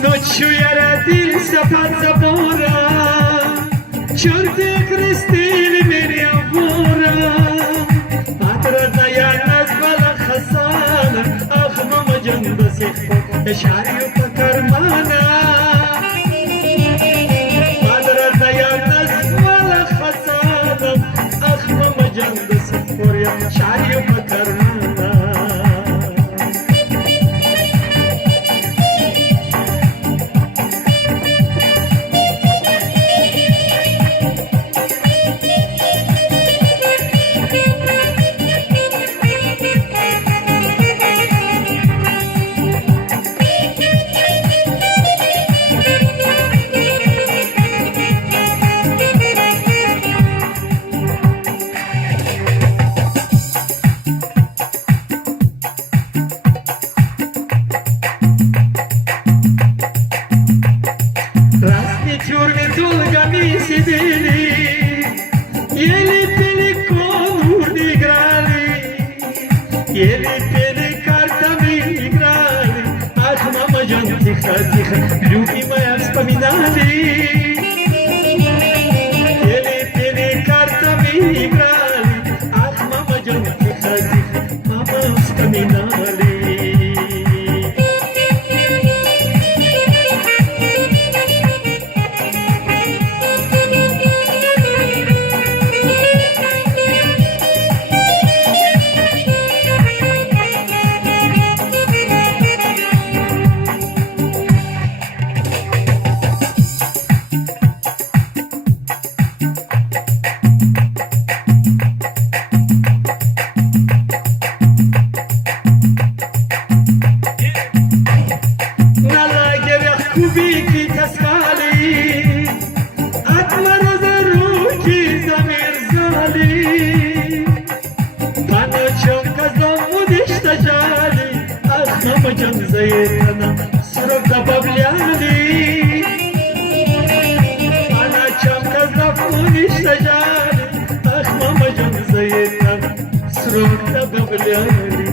Ночью я родился под забором, черты крестили меня вором. Мать родная назвала Хасана, ах, мамаджан, до сих пор я шарю по карманам. Мать родная назвала Хасана, ах, мамаджан, до сих пор я шарю по карманам. Тюрьме долго мы сидели, еле пели конуры играли, еле пели картами играли. Ах, мамаджан, тихо, тихо, любимая, вспоминали. Еле пели картами играли. Ах, мамаджан, тихо, тихо, мама, вспоминали. Кубики таскали, от мороза руки замерзали. По ночам козлов уничтожали, ах, мамаджан, за это нам срок добавляли. По ночам козлов уничтожали, ах, мамаджан, за это срок добавляли.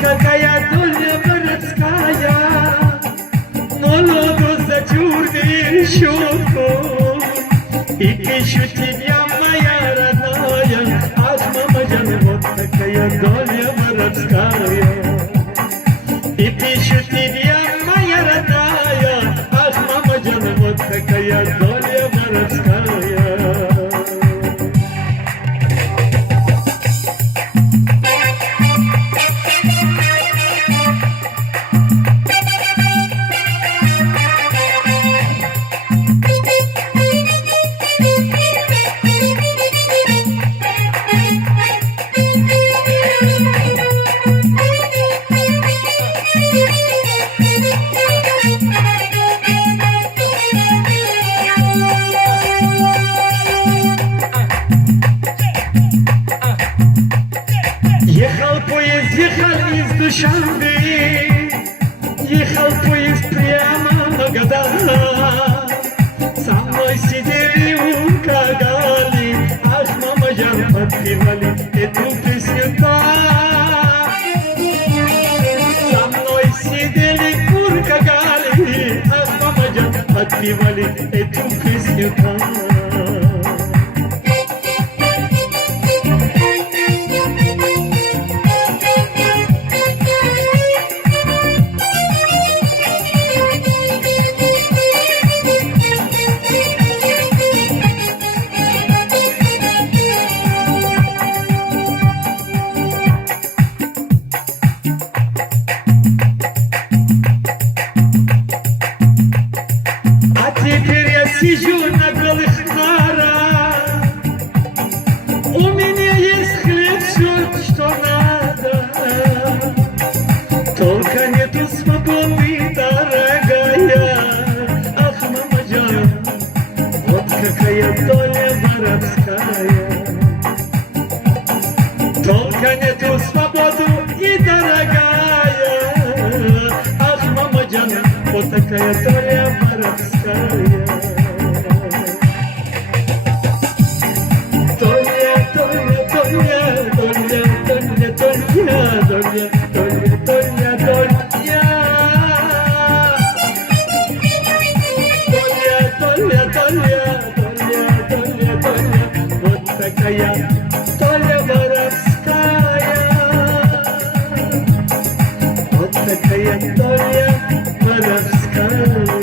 Какая доля воровская, но лоду за тюрьмы решетку. И пищу тебя, моя родная, ах, мамаджан, вот такая доля воровская. И пищу тебя, моя родная, ах, мамаджан, вот такая доля воровская. Ехал поезд, ехал из Душанбе, ехал поезд прямо в Магадан. Со мной сидели у Кагали, ах, мамаджан, подпевали эту песню так. Со мной сидели у Кагали, ах, мамаджан, подпевали эту песню так. Dolia, Dolia, Dolia, Dolia. Dolia, Dolia, Dolia, Dolia, Dolia, Dolia. Вот такая Доля воровская. Вот такая Доля воровская.